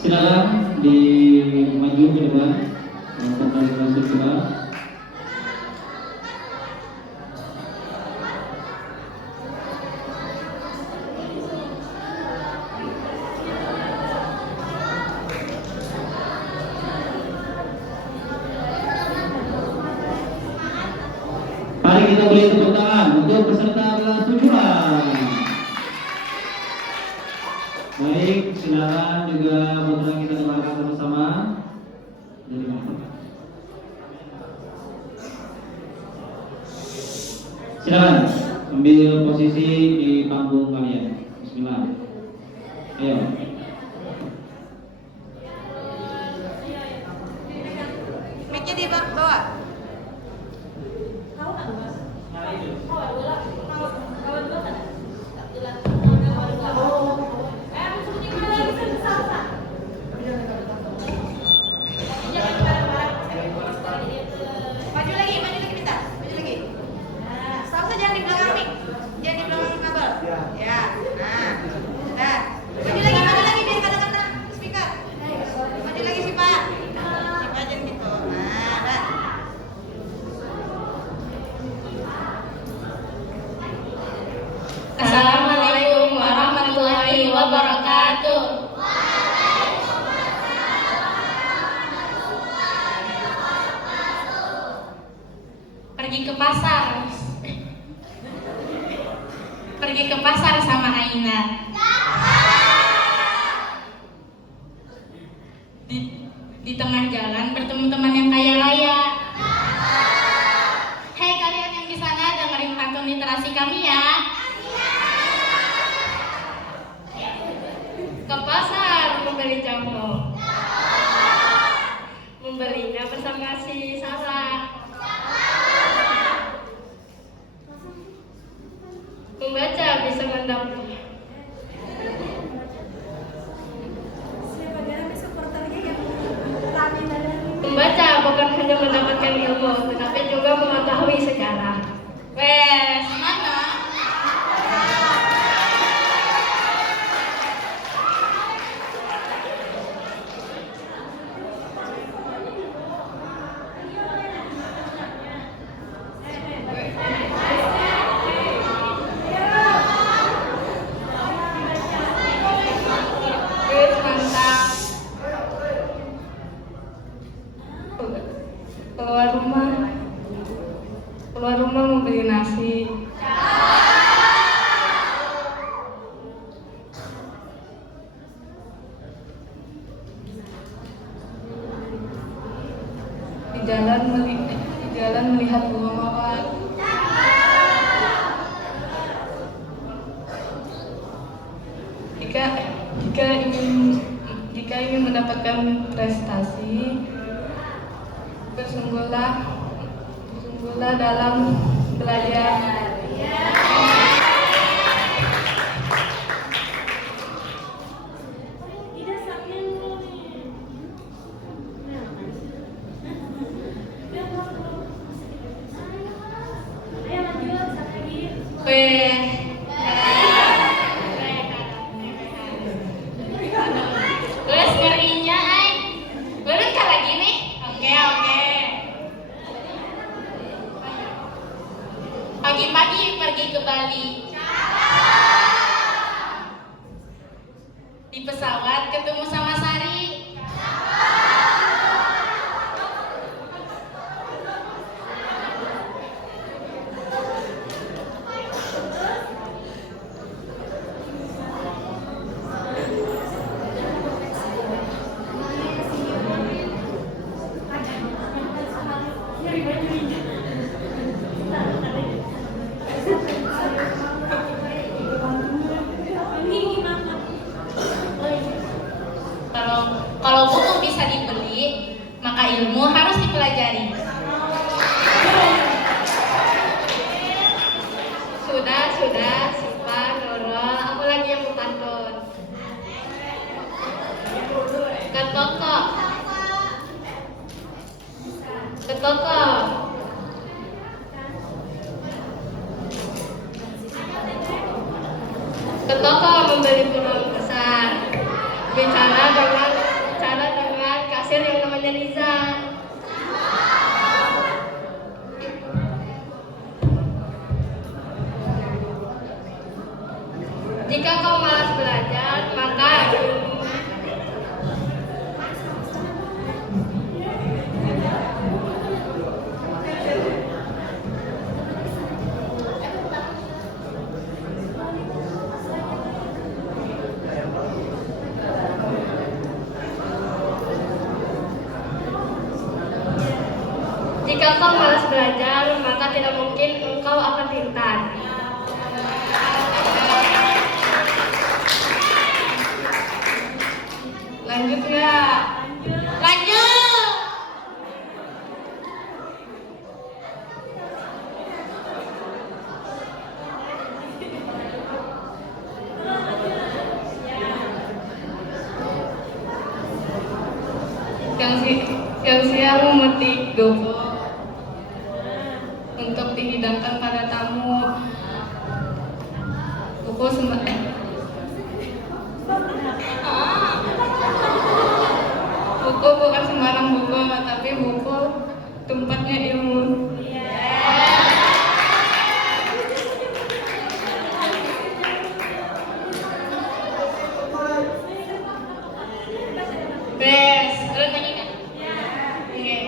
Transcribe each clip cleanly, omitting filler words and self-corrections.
Silakan di maju ke depan untuk masuk ke depan. Mari kita beri tepuk tangan untuk peserta kelas 7-an. Baik, silakan juga putra kita dengarkan bersama. Dari mana? Silakan ambil posisi di panggung kalian. Bismillah. Ayo. Mic-nya di bawah. Maju lagi minta. Maju lagi. Nah, salsa jangan di belakang mic. Jangan di belakang kabel. Ya. Nah. Dah. Maju lagi biar kata-kata speaker. Maju lagi sih, Pak. Si Pak jangan gitu. Nah, dah. Assalamualaikum warahmatullahi wabarakatuh. Pergi ke pasar sama Aina. Di tengah jalan bertemu teman yang kaya raya. Hei kalian yang di sana, dengerin pantun literasi kami ya. Ke pasar membeli jamu. Membelinya bersama si Sarah. Membaca bisa mendapat. Membaca bukan hanya mendapatkan ilmu, tetapi juga mengetahui sejarah. Wes, mana? Wes, mantap. Keluar rumah membeli nasi. Di jalan melihat bunga mawar. Jika ingin mendapatkan prestasi, bersungguhlah dalam belajar. Wes ngerinya ay. Baru kan lagi nih. Oke. Pagi-pagi pergi ke Bali. Di pesawat ketemu sama Sari. Kalau buku bisa dibeli, maka ilmu harus dipelajari. Sudah, Sipa, Nora, aku lagi yang mau pantun. Ke toko. Ke toko membeli pulau besar. Bicara dengan Jika kau malas belajar, maka jika kau malas belajar, maka tidak mungkin engkau akan pintar. Lanjut nggak? Lanjut. Yang siang memetik dobo untuk dihidangkan pada tamu. Buku buku bukan sembarang buku, tapi buku tempatnya ilmu. Bes, terus lagi kan? Oke.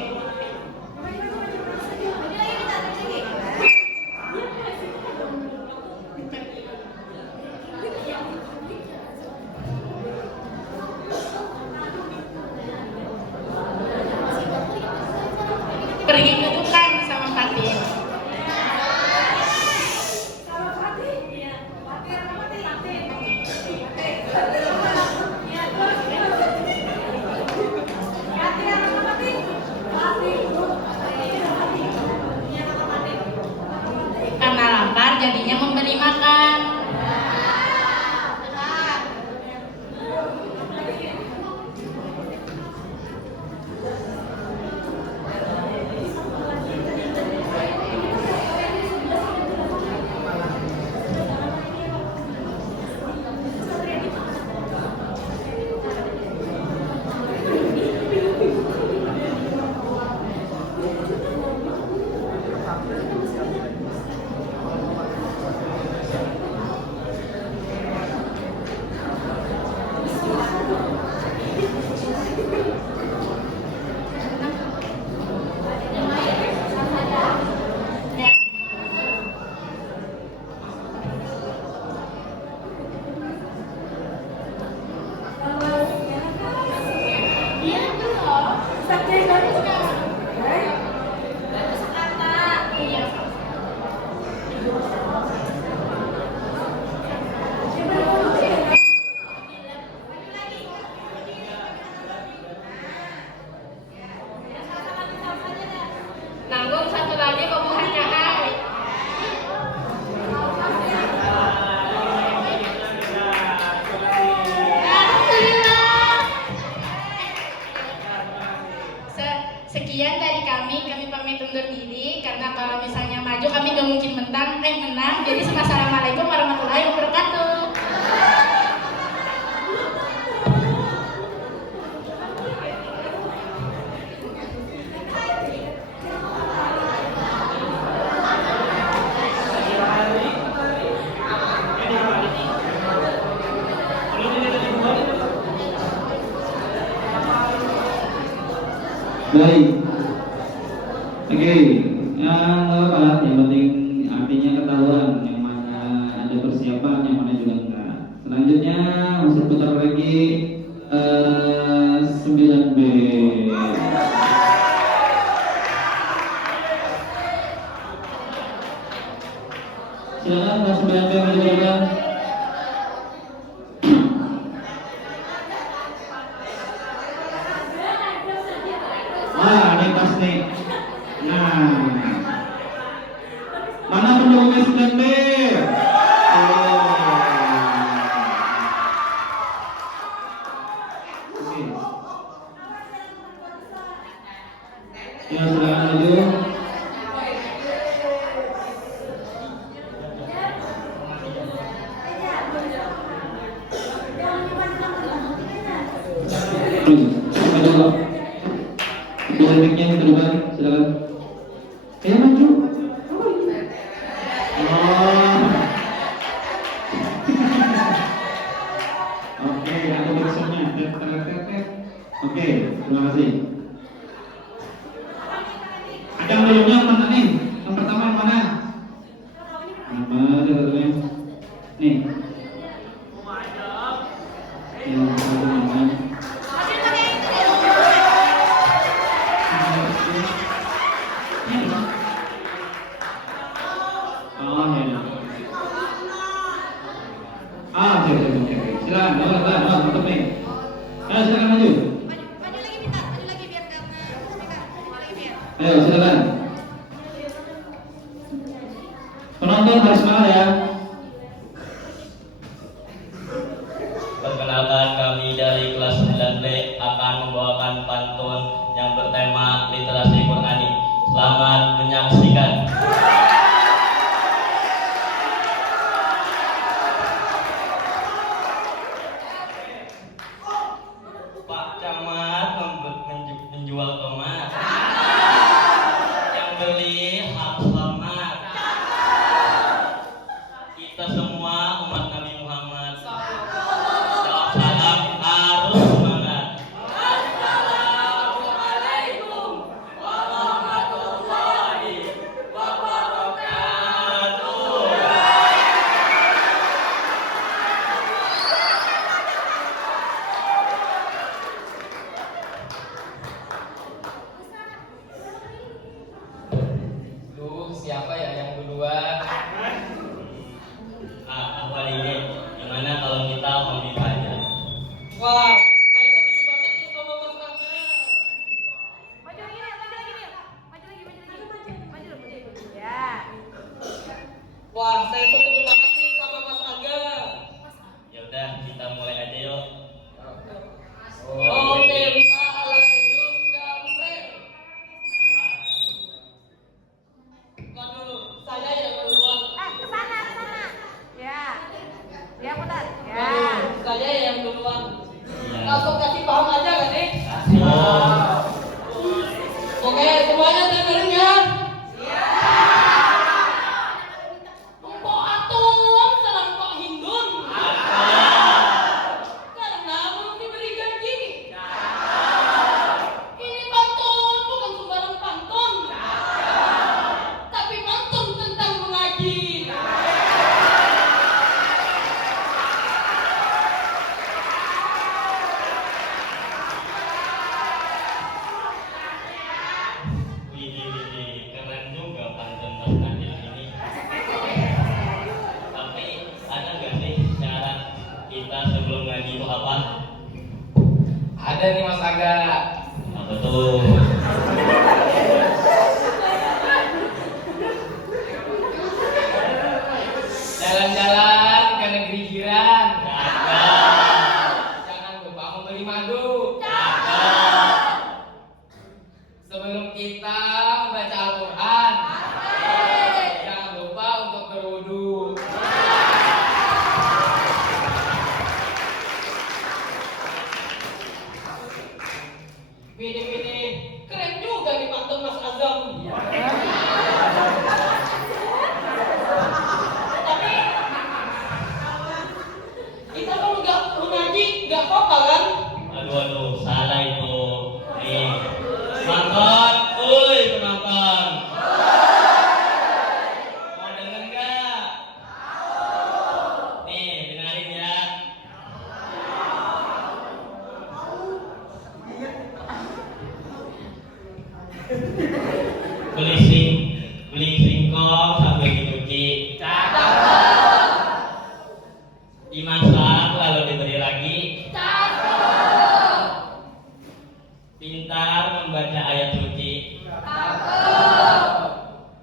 Pergi ke tukang sama Fatin. Karena lapar jadinya memberi makan. Nanggung satu lagi pembukaan. Sekian dari kami pamit undur diri karena kalau misalnya maju kami gak mungkin menang. Jadi assalamualaikum warahmatullahi wabarakatuh. Baik. Oke. Yang penting artinya ketahuan yang mana ada persiapan, yang mana juga enggak. Selanjutnya masuk putar lagi 9B. Silakan kelas 9B mencoba. Ini pas nih. Nah, mana pendukungnya 9B? Oke. Ya, silakan maju. Maju. Mic-nya ke depan, silakan. Maju. Oh. Oke, terima kasih. Yang dulunya mana nih? Yang pertama yang mana? Nama jatuhnya. Nih. Yang satu mana? Oh ya. Oke. Silakan, tutup nih. Silakan maju. Maju lagi bentar, maju lagi biar nggak speaker. Maju lagi biar. Ayo, silakan. Penonton harus semangat ya. Perkenalkan, kami dari kelas 9B akan membawakan pantun yang bertema literasi Qurani. Selamat menyaksikan. Pak Camat menjual tomat. Yang beli harus selamat. Kita semua umat Nabi Muhammad. Jawab salam harus semangat. Assalamualaikum warahmatullahi wabarakatuh. Duh, siapa ya yang duluan? Apa ini? Gimana kalau kita hobi aja? Wah, saya tuh setuju banget nih sama Mas Angga. Maju lagi nih, maju lagi nih. Maju lagi. Maju. Ya. Wah, saya setuju banget nih sama Mas Angga. Ya udah, kita mulai aja yuk. Oke, kita alat hidup gambreng. Waduh, saya yang duluan. Ke sana. Ya. Ya, putar. Ya. Waduh, saya yang duluan. Iya. Langsung kasih paham aja kan nih? Oh. Oke, semuanya dengerin ya. Wih, keren juga pantun Mas Adil ini. Tapi ada nggak sih syarat kita sebelum ngaji itu apa? Ada nih Mas Angga. Apa tuh? Jalan-jalan ke negeri jiran. Cakep. Jangan lupa membeli madu. Cakep. Sebelum kita membaca Al-Quran, jangan lupa untuk berwudu. Widih, keren juga nih pantun Mas Azam. Tapi kita kalau nggak mengaji nggak apa-apa kan? Aduh, salah itu. Nih, penonton, woi penonton. Mau denger nggak? Nih, dengerin ya. Beli singkong sambil dicuci. Dimasak lalu diberi lagi. Pintar membaca ayat suci.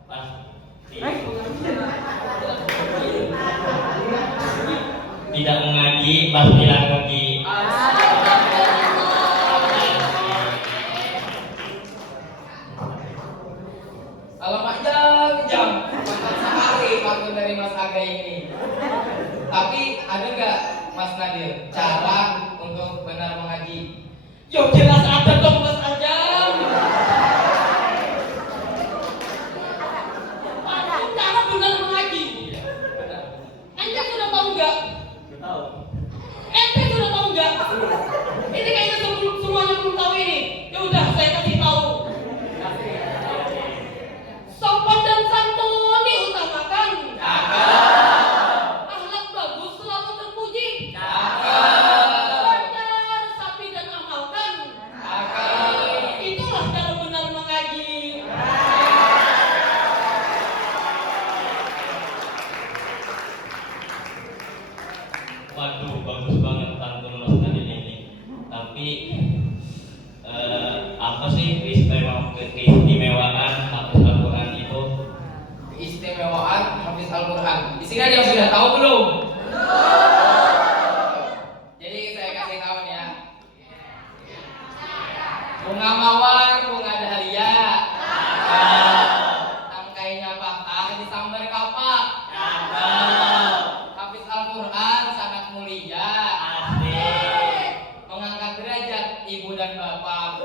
Pasti. Tidak mengaji pastilah rugi. Kalau panjang, makan sehari pantun dari Mas Aga ini. Tapi ada nggak Mas Nadir cara untuk benar mengaji? Yo jelas ada dong Mas Ajam. Pantun cara benar mengaji. Ente sudah tahu nggak? Tahu. Ente sudah tahu nggak? Ini kayaknya semuanya belum tahu ini. Ya udah, saya kasih tahu. Sopan dan santun diutamakan. Akhlak bagus selalu terpuji. Belajar, sapi dan amalkan. Itulah cara benar mengaji. Waduh, bagus banget pantun Mas Nadil ini. Tapi apa sih keistimewaan Hafiz Al-Quran itu? Keistimewaan Hafiz Al-Quran. Di sini ada yang sudah tahu belum? Jadi saya kasih tahu nih ya. Bunga mawar, bunga dahlia. Tangkainya patah disambar kapak. Hafiz Al-Quran sangat mulia. Mengangkat derajat ibu dan bapak.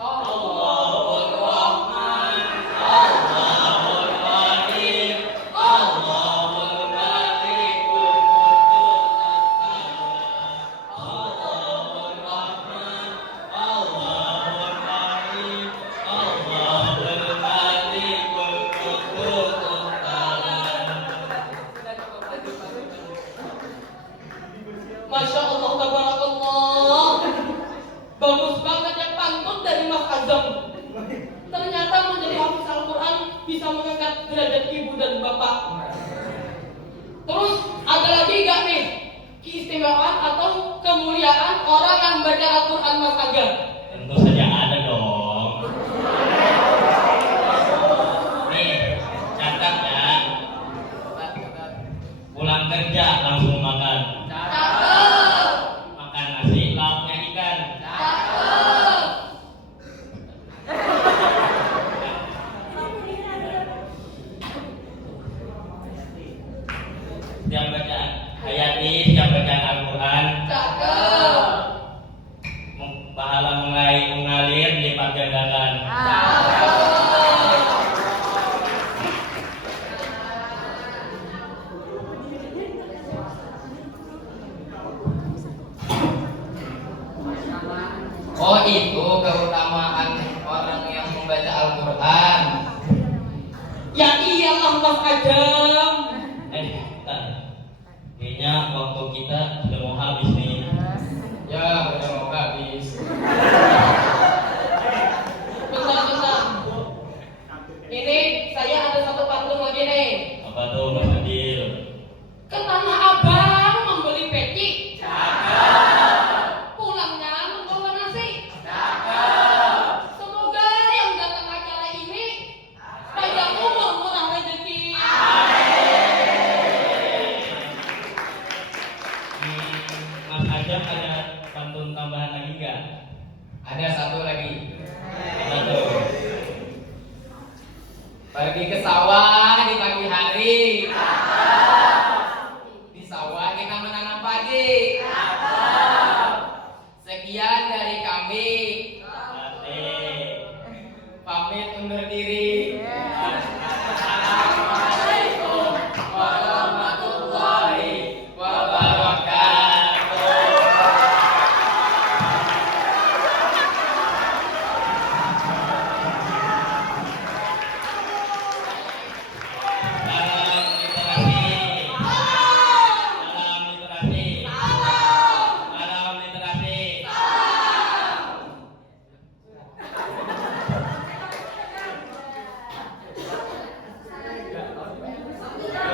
Allahur Rahman, Allahur Rahim, Allahul Malikul Qudus Allahur Rahman, Allahur Rahim, Allahul Malikul Qudus Masya Allah, tabarakallah. Bagus banget ya pantun dari Mas Azam. Ternyata menjadi hafiz Al-Quran bisa mengangkat derajat ibu dan bapak. Terus ada lagi gak nih keistimewaan atau kemuliaan orang yang baca Al-Quran Mas Azam? Tentu saja ada dong. Nih, catat ya. Pulang kerja langsung makan. Cakep. Makan nasi, lauknya ikan. Cakep. Setiap bacaan hayati, setiap bacaan Al-Quran, Cakep. pahala mengalir lipat gandakan. Oh, itu keutamaan orang yang membaca Al-Quran. Ya iyalah Mas Azam. Bentar. Kayaknya waktu kita sudah mau habis nih. Ya, udah mau habis. Bentar. Ini saya ada satu pantun lagi nih. Apa tuh Mas Adil? Ke Tanah Abang membeli peci. Pulangnya membawa nasi. Semoga yang datang acara ini panjang umur murah rezeki. Mas Ajam ada pantun tambahan lagi nggak? Ada satu lagi. Apa tuh? Pergi ke sawah di pagi hari. Di sawah kita menanam padi. Sekian dari kami. Pamit undur diri. Assalamualaikum warahmatullahi wabarakatuh. Salam literasi.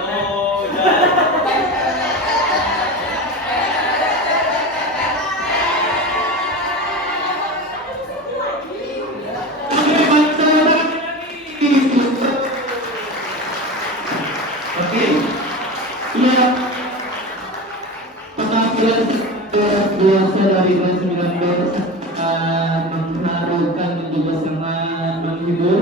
Oh, ya. Oke, iya. Penampilan biasa dari kelas 19 mengharukan dan juga sangat menghibur.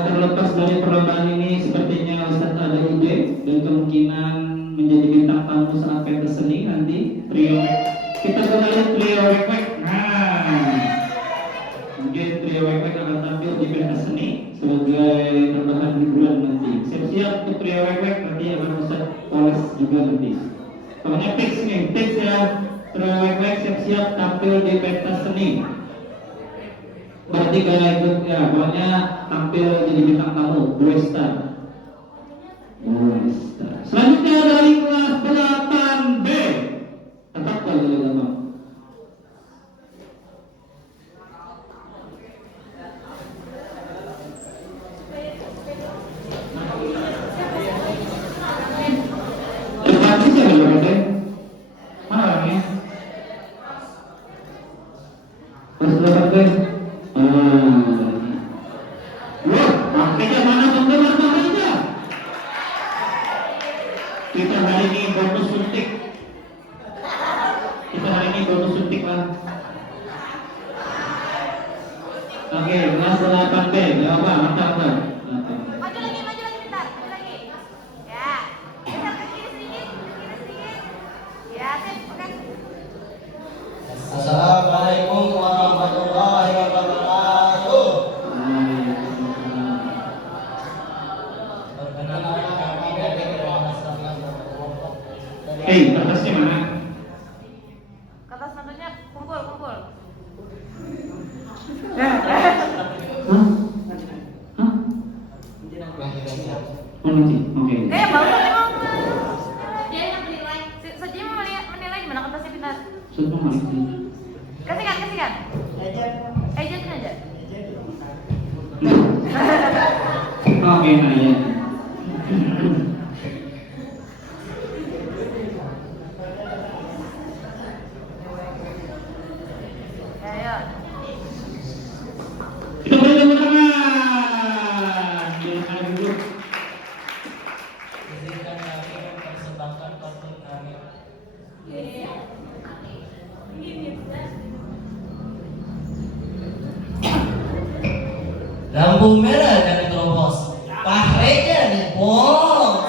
Terlepas dari perlombaan ini, sepertinya Ustadz ada ide dan kemungkinan menjadi bintang tamu saat pentas seni nanti. Trio, kita kenalin trio Wek-Wek. Nah, mungkin trio Wek-Wek akan tampil di pentas seni sebagai tambahan hiburan nanti. Siap-siap untuk trio Wek-Wek. juga nanti. Pokoknya fix nih, fix ya. Trewek-wek siap-siap tampil di pentas seni. Berarti gak ikut ya, pokoknya tampil jadi bintang tamu, Blue Star. Blue Star. Selanjutnya dari kelas 8B. Tetap kalau sama. Terima kasih ya Bro. Mana orangnya? Kelas 8B. Wah, pakainya mana teman-teman pakainya? Kita hari ini bonus suntik. Lah. Oke, kelas 8B. Ya apa? Mantap. Maju lagi bentar, maju lagi. Ya. Geser ke kiri sedikit, Ya, sip, oke. Assalamualaikum warahmatullahi wabarakatuh. Perkenalkan kami dari kelas 11. Hei, kertasnya mana? Kata selanjutnya kumpul. Hah? Oh, nanti. Oke. Bagus memang. Dia yang menilai. Saji menilai gimana kertasnya pintar. Sudah nanti. Kasihkan. Ejatin aja. Oke, nah ya. Ya. Kita beri tepuk tangan. Jangan dulu. Izinkan kami mempersembahkan pantun kami. Lampu merah jangan terobos, pahreja dipos.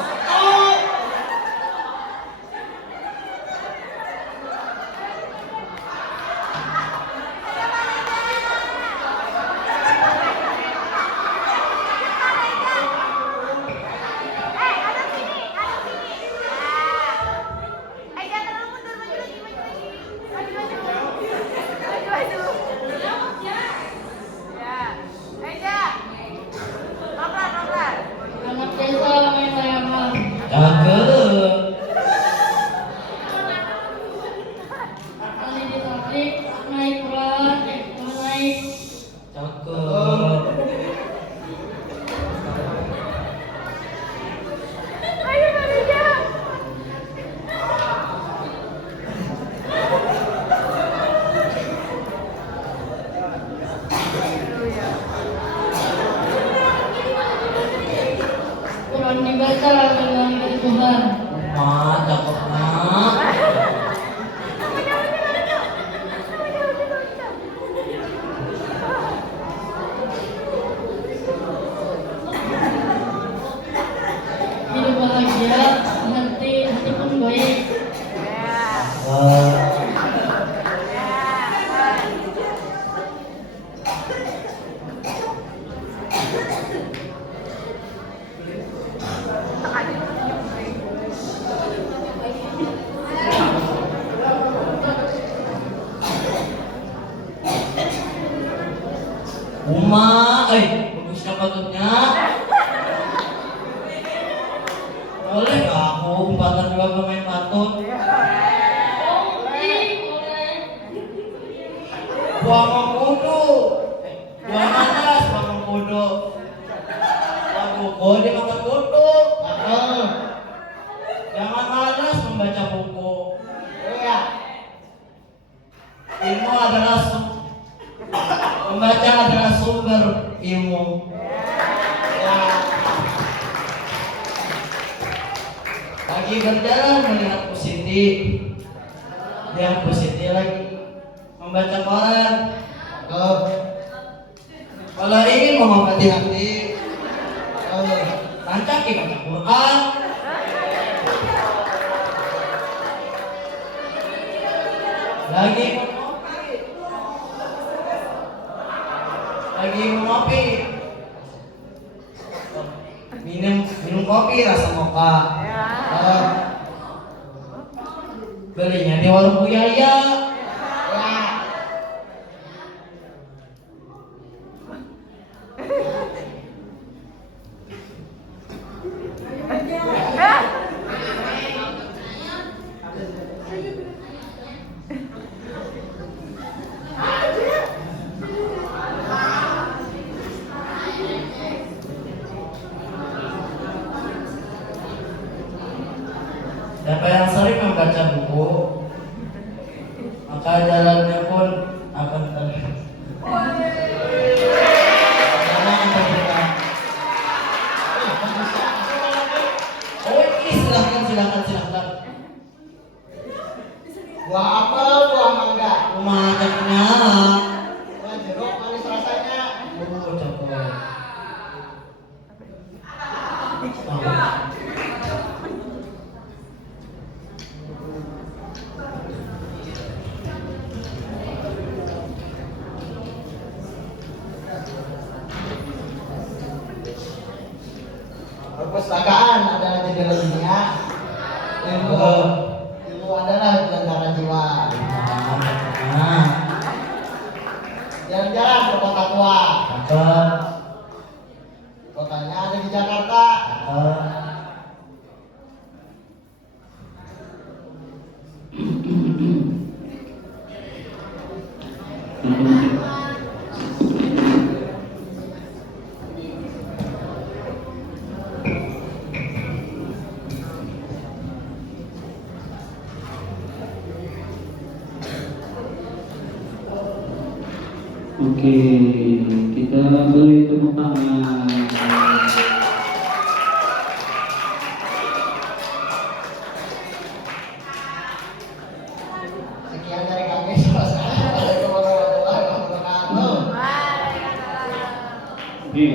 Ada sini. Jangan terlalu mundur, maju lagi. Maju. Ya. Eja. Pelan-pelan. Anak desa main layangan. Cakep. Kali ditarik, naik pelan, naik. Cakep. Ayo Marija. Quran dibaca dalam dari Tuhan. Wah, cakep nak. Hidup bahagia, hati pun baik. Wah. Bagusnya patutnya. Boleh nggak aku umpatan juga pemain patut? Buang kudu, buang atas, buang kudu. Lagu kode makan kudu. Jangan malas membaca buku. Iya. Ilmu adalah membaca adalah sumber ilmu. Ya. Lagi berjalan melihat positif, yang positif lagi membaca koran. Kalau ingin mengobati hati, rancang baca Quran. Lagi ngopi, minum kopi rasa mocha. Belinya di warung Bu Yaya. Ya. Siapa yang sering membaca buku, maka jalannya pun akan terlihat. Oh ini silakan. Buah apel, buah mangga. Makannya. Buah jeruk manis rasanya. Coklat. Perpustakaan adalah jendela dunia. Ilmu adalah belantara jiwa. Jalan-jalan ke kota tua. Kotanya ada di Jakarta. Oke, kita beri tepuk tangan. Sekian dari kami. Assalamualaikum warahmatullahi wabarakatuh. Oke.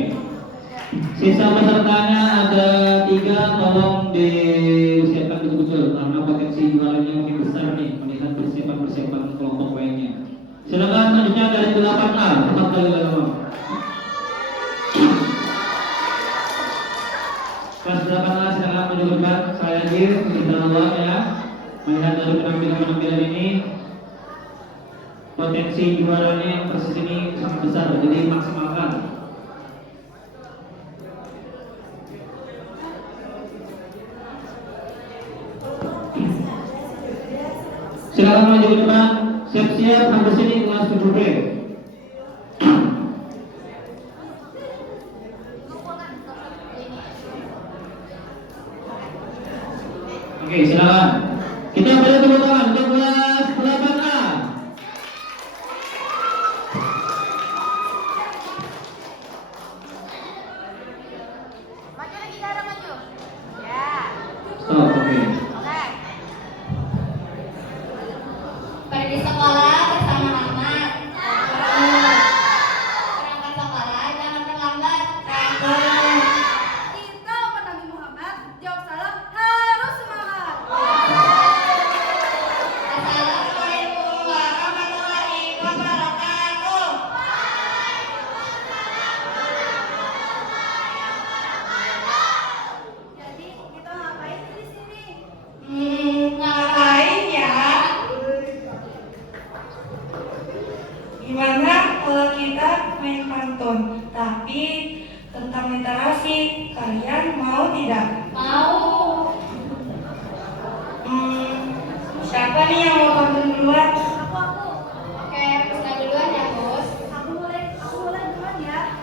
Sisa pesertanya ada 3, tolong disiapkan betul-betul karena potensi juaranya mungkin besar nih melihat persiapan kelompok lainnya. Silakan selanjutnya dari 8A, tempat kali lama. Kelas 8A silakan maju ke depan. Saya hadir kita luar ya. Melihat dari penampilan ini potensi juaranya yang persis ini sangat besar, jadi maksimalkan. Silakan maju ke depan. Siap-siap sampai sini kelas 7B. Oke, silakan. Kita beri tepuk tangan untuk kelas 8A. Maju lagi, Zara, maju. Ya. Stop, oke. Oke. Pergi sekolah bersama anak. Berangkat sekolah jangan terlambat. Kita umat Nabi Muhammad, jawab salam harus semangat. Assalamualaikum warahmatullahi wabarakatuh. Jadi kita ngapain di sini? Ngapain ya? Gimana kalau kita main pantun, tapi tentang literasi, kalian mau tidak? Mau. Siapa nih yang mau pantun duluan? Aku. Oke, Pusna duluan ya, Bos. Aku mulai duluan ya.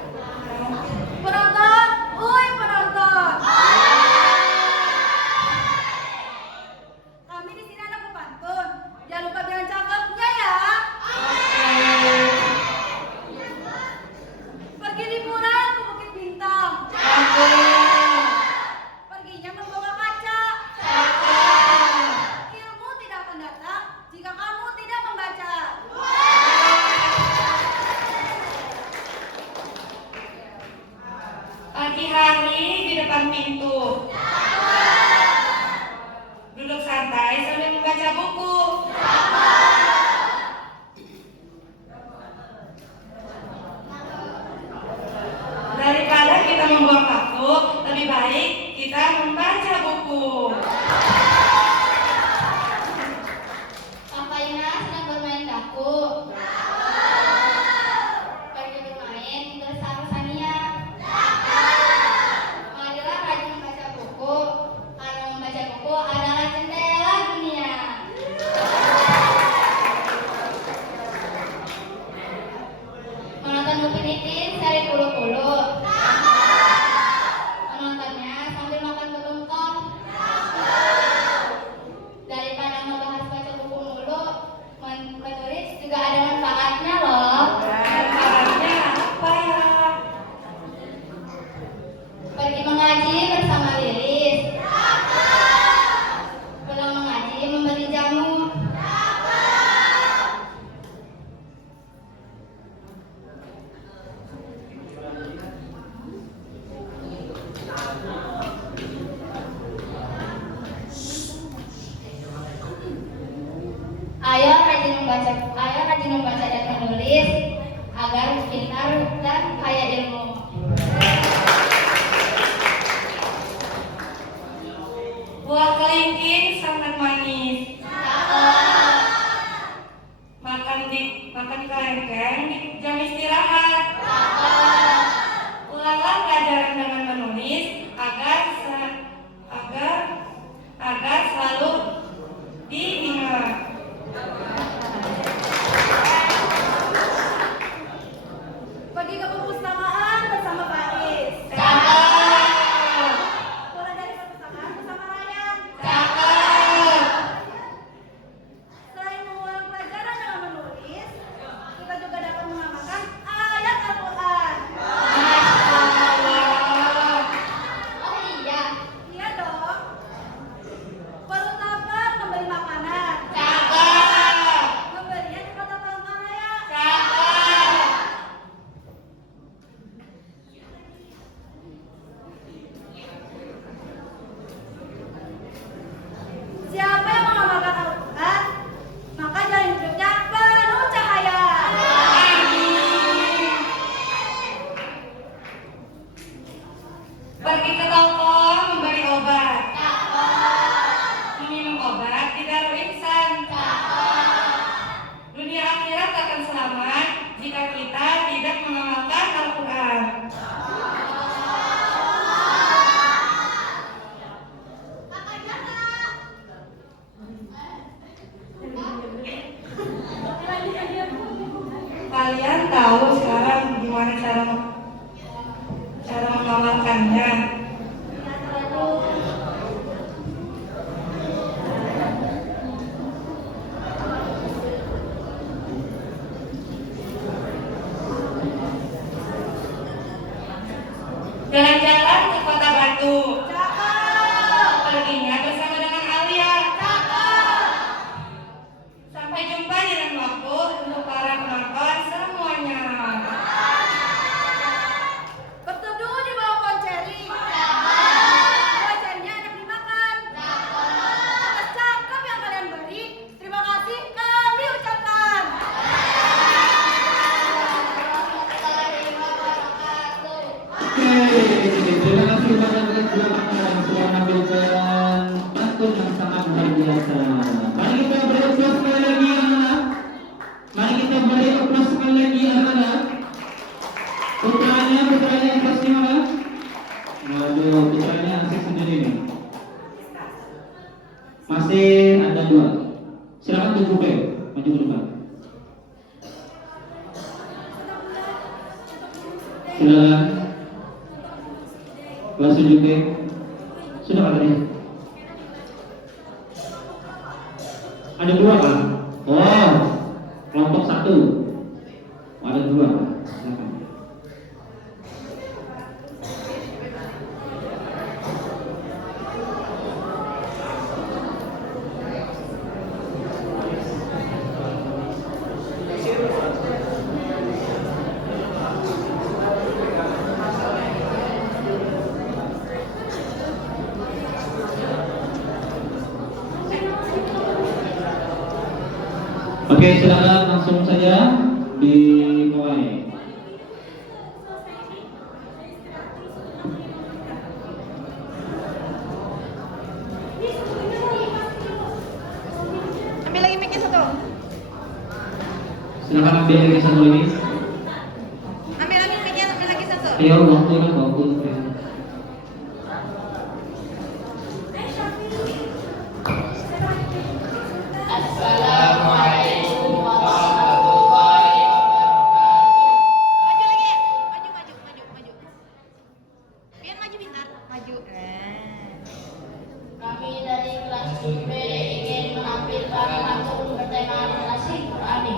Penonton, penonton. Kami di sini anak pepantun. Jangan lupa bilang cakepnya ya. Pergi liburan ke Bukit Bintang. Perginya masak manis. Makan kelengkeng di jam istirahat. Ulanglah pelajaran dengan menulis agar selalu diingat. Pergi ke perpustakaan bersama Pak Is. Cakep. Pulang dari perpustakaan bersama Ryan. Cakep. Selain mengulang pelajaran dengan menulis, kita juga dapat mengamalkan ayat Al-Quran. Oh iya. Iya dong. Perlu sabar membeli makanan. Cakep. Membelinya di kota Palangkaraya. Cakep. Siapa yang mengamalkan Al-Quran, maka jalan hidupnya penuh cahaya. Pergi ke toko membeli obat. Minum obat di Darul Ihsan. Dunia akhirat akan selamat jika kita tidak mengamalkan Al-Quran. Kalian tahu sekarang gimana cara mengamalkannya? Jalan-jalan ke Kota Batu. Perginya bersama dengan Alia. Sampai jumpa di lain waktu untuk para penonton semuanya. Berteduh di bawah pohon ceri. Buah cerinya enak dimakan. Atas cakep yang kalian beri, terima kasih kami ucapkan. Oke, terima kasih banyak untuk dua kakak yang sudah menampilkan pantun yang sangat luar biasa. Mari kita beri aplaus sekali lagi anak-anak. Mari kita beri aplaus sekali lagi anak-anak. Putranya aplausnya mana? Waduh, putranya asik sendiri nih. Masih ada dua. Silakan tunggu Pe, maju ke depan. Silakan. Kelas 7B. Sudah Pak tadi? Ada dua Pak? Oh, kelompok 1. Oh, ada dua Pak. Silakan. Oke, silakan langsung saja dimulai. Ambil lagi mic-nya satu. Silakan ambil lagi satu lagi. Ambil mic-nya, ambil lagi satu. Ayo, waktu kan waktu. Assalamualaikum warahmatullahi wabarakatuh. Maju lagi. Maju. Biar maju pintar. Maju. Kami dari kelas B ingin menampilkan pantun bertema literasi Qurani.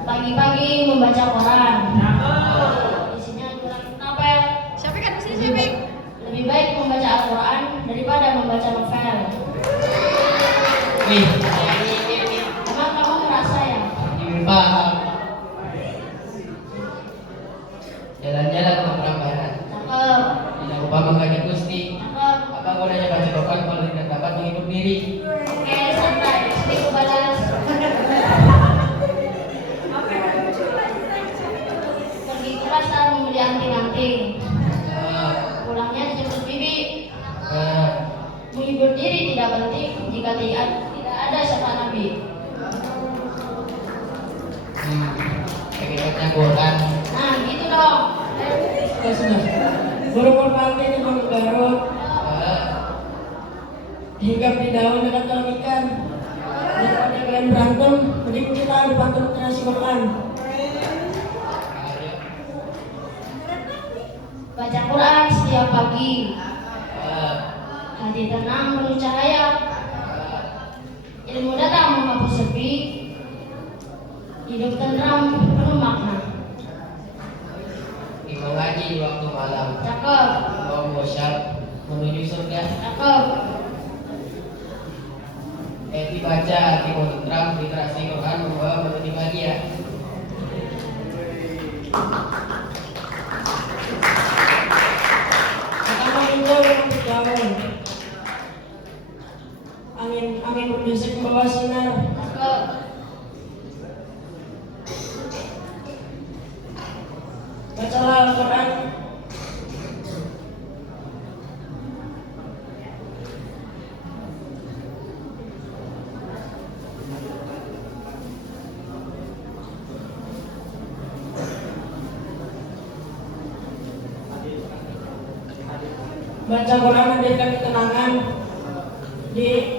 Pagi-pagi membaca koran. Isinya aturan novel. Siapa kan di sini, Siapa? Lebih baik membaca Al-Quran daripada membaca novel. Nih, Emang kamu merasa ya? paham. Jalan-jalan ke Prambanan. Cakep. Tidak lupa mengaji Gusti. Cakep. Apa gunanya baca Guru merpati di Bang Garut hinggap di daun dekat kolam ikan. Daripada kalian berantem, mending kita adu pantun literasi Quran. Baca Quran setiap pagi. Hati tenang penuh cahaya. Ilmu datang menghapus sepi. Hidup tenang penuh makna. Mengaji di waktu malam. Cakep. Bawa musyaf menuju surga. Cakep. Baca arti terang literasi Quran membawa menuju bahagia. Pertama itu yang berdaun. Angin berbisik membawa sinar. Cakep. Bacalah Al-Quran. Baca Quran hadirkan ketenangan di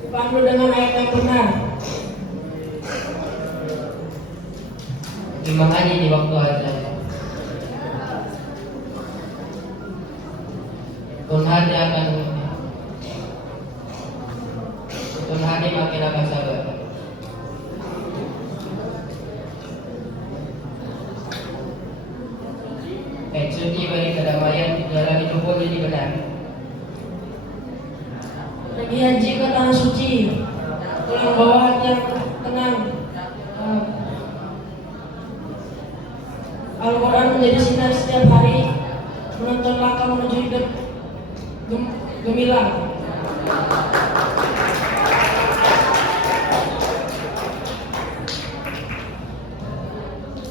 dipandu dengan ayat yang benar. Mengaji di waktu azan. Tun hadi makin akan sabar. Suci bagi kedamaian dalam hidupmu jadi benar. Lagi haji ke tanah suci, pulang bawa hati yang tenang. Al-Quran menjadi sinar setiap hari, menuntun langkah menuju hidup gemilang.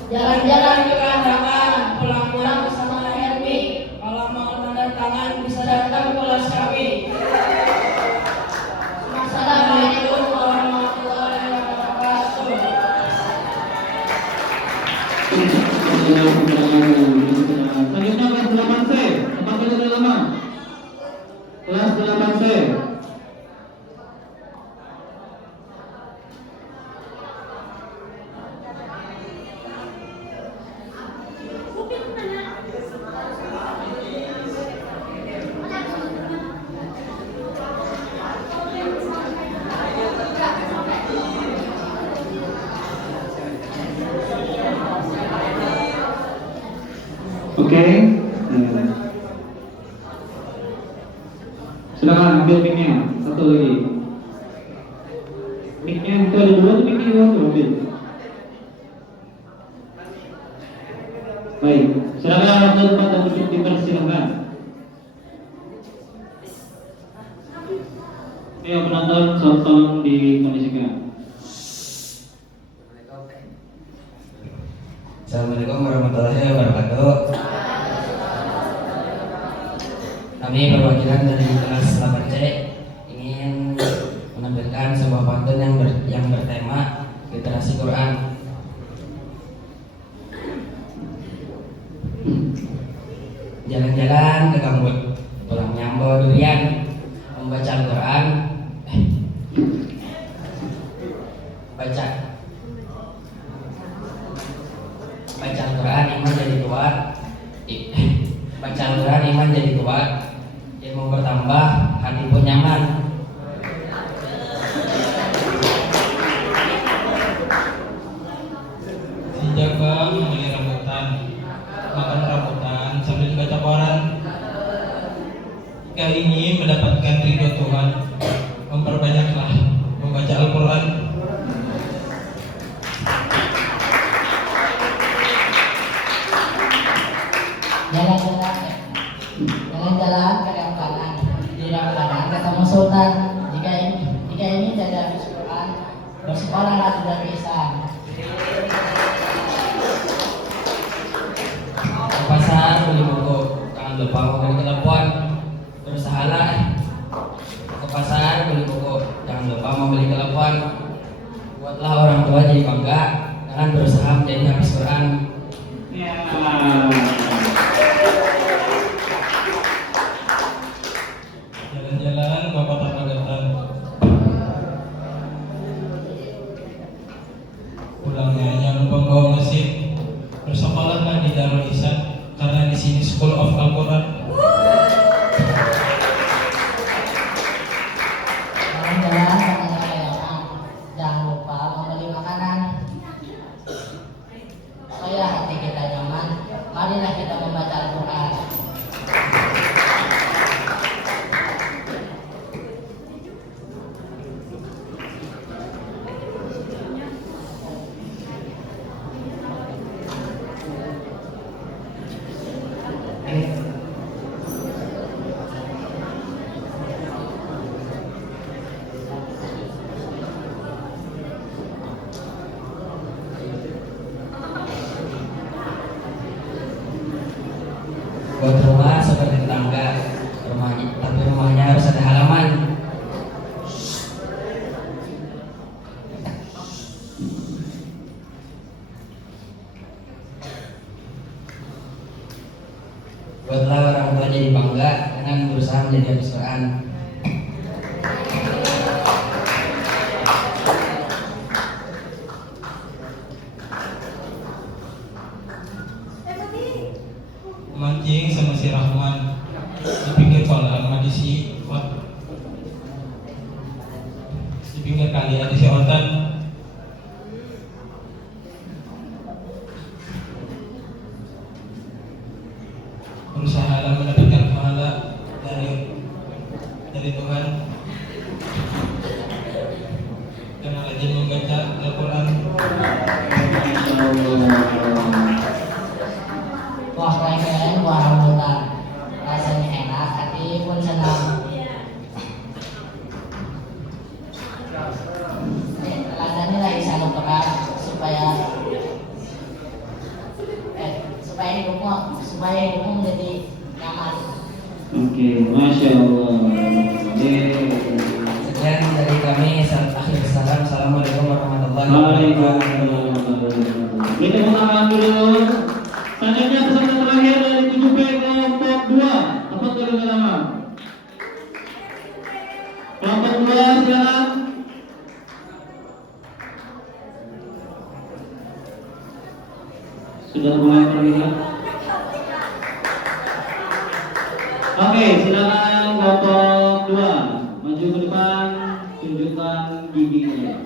Jalan-jalan ke kandangan, pulang-pulang bersama Hermi. Kalau mau tanda tangan bisa datang ke kelas kami. Assalamualaikum warahmatullahi wabarakatuh. Selanjutnya kelas 8C. Tempat duduk di halaman. Kelas 8C. Oke. Silakan ambil mic-nya. Satu lagi. Mic-nya itu ada dua tuh, mic-nya dua tuh ambil. Baik. Silakan waktu tempat dan duduk dipersilakan. Ayo penonton, tolong dikondisikan. Assalamualaikum warahmatullahi wabarakatuh. Kami perwakilan dari kelas 8C ingin menampilkan sebuah pantun yang bertema literasi Quran. Jalan-jalan ke gambut, pulang nyambo durian, membaca Al-Quran, baca Al-Quran iman jadi kuat. Baca Al-Quran iman jadi kuat. Ilmu bertambah, hati pun nyaman. Si jaga memilih rambutan, makan rambutan sambil baca koran. Jika ingin mendapatkan ridho Tuhan, memperbanyaklah membaca Al-Quran. bersekolah dan lisan. Ke pasar beli buku, jangan lupa membeli telepon. Berusahalah. Ke pasar beli buku, jangan lupa membeli telepon. Buatlah orang tua jadi bangga dengan berusaha menjadi hafiz Quran. Ya. Jalan-jalan Bapak Tapagatan. Pulangnya jangan lupa bawa mesin. Bersekolahlah di Darul Ihsan karena di sini School of Al-Quran. Jalan-jalan dengan kelayakan. Jangan lupa membeli makanan. Supaya hati kita nyaman, marilah kita membaca Al-Quran. Buat rumah seperti tetangga, tapi rumahnya harus ada halaman. Buatlah orang tua jadi bangga dengan berusaha menjadi hafiz Quran. Mancing sama si Rahman di pinggir kolam ada di pinggir kali ada si Otan. Berusahalah mendapatkan pahala dari Tuhan karena rajin membaca Al-Quran. Buah keren, buah rambutan. Rasanya enak, hati pun senang. Teladanilah lisan Al-Quran supaya hidupmu menjadi nyaman. Oke, Masya Allah. Sekian dari kami. Akhir salam. Assalamualaikum warahmatullahi Waalaikumsalam. Kita tangan dulu. Selanjutnya peserta terakhir dari 7B kelompok 2. Apa dulu nama? Kelompok 2 silakan. Sudah mulai terlihat. Oke, silakan kelompok 2 maju ke depan, tunjukkan giginya.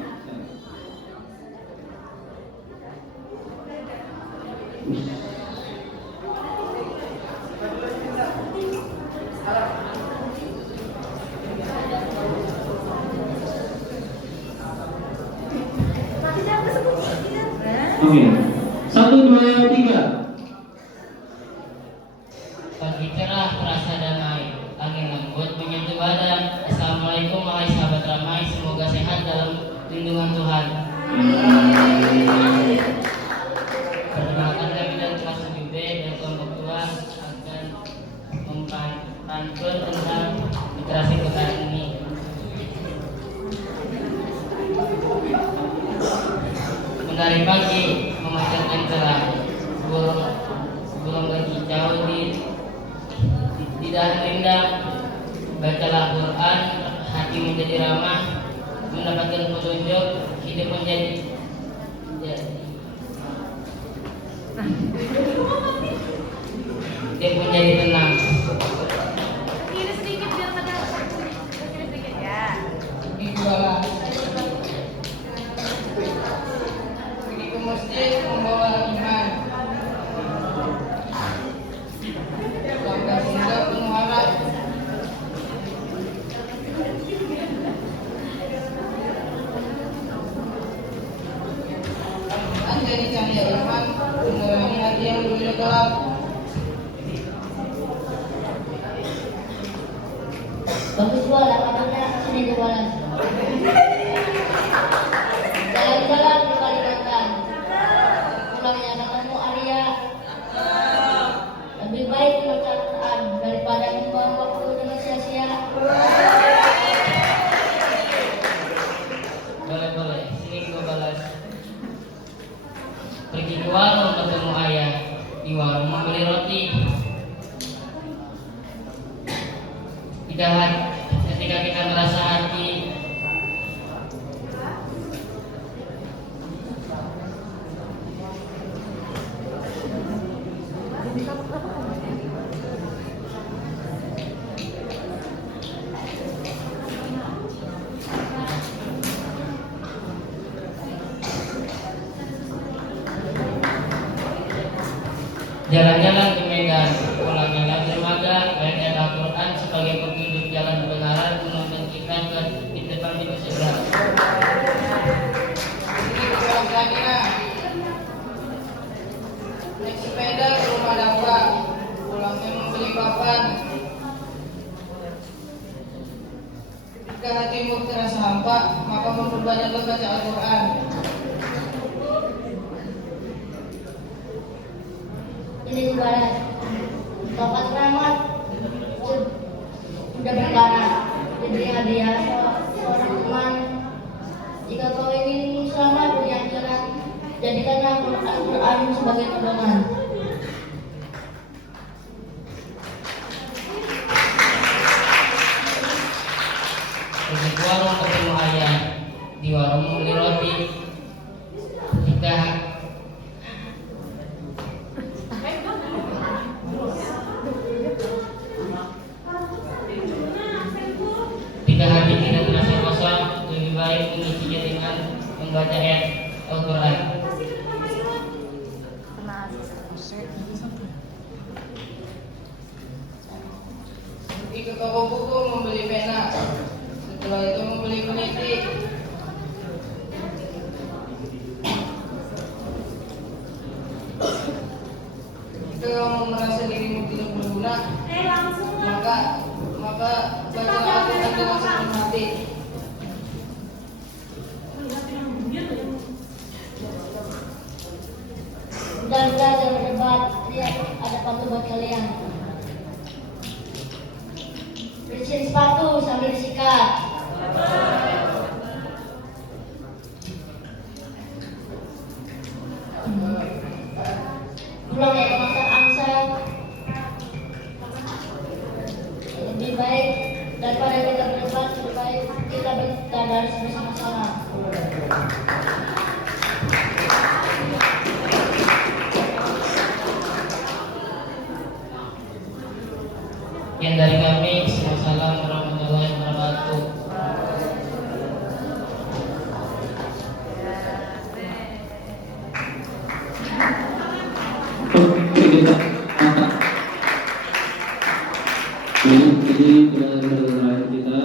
Oke, 1, 2, 3. Pagi cerah terasa damai, angin lembut menyentuh badan. Assalamualaikum wahai sahabat ramai, semoga sehat dalam lindungan Tuhan. Perkenalkan kami dari kelas 7B dan kelompok 2 akan mempantun tentang literasi Quran ini. Dari pagi memancarkan cerah, burung berkicau di dahan rindang. Bacalah Quran, hati menjadi ramah, mendapatkan petunjuk, hidup menjadi tenang. Kiri sedikit biar pada kiri sedikit ya. Pergi ke masjid membawa iman. Bangga bangga penuh harap. Menjadi cahaya iman, menerangi hati yang dulu gelap. Bagus jualan, makanya sini jualan. balas. Pergi ke warung ketemu ayah, di warung membeli roti. Ketika kita merasa hati jalan-jalan ke Medan, pulangnya lagi magang, ayat Al-Quran sebagai petunjuk jalan kebenaran, menuntun kita di depan pintu seberang. Ini pulang lagi nah. Naik sepeda ke rumah dampak, pulangnya membeli papan. Ketika hatimu terasa hampa, maka memperbanyak membaca Al-Quran. Ini lebaran, tongkat keramat sudah berkarat, diberi hadiah seorang teman. Jika kau ingin selamat di akhirat, jadikanlah Al-Quran sebagai pedoman. Pergi ke warung ketemu ayah, di warung membeli roti. Jika hati tidak terasa kosong, lebih baik mengisinya dengan membaca ayat Al-Quran. Pergi ke toko buku membeli pena. Setelah itu membeli peniti. Jika kamu merasa dirimu tidak berguna, maka bacalah Al-Quran dengan sepenuh hati. Dan belajar berdebat, lihat ada patu buat kalian. Bersihin sepatu sambil disikat. Pulang ya ke masa angsa. Lebih baik daripada kita berdebat, lebih baik kita bertadarus bersama-sama. Yang dari kami, Assalamualaikum warahmatullahi wabarakatuh. Jadi terakhir kita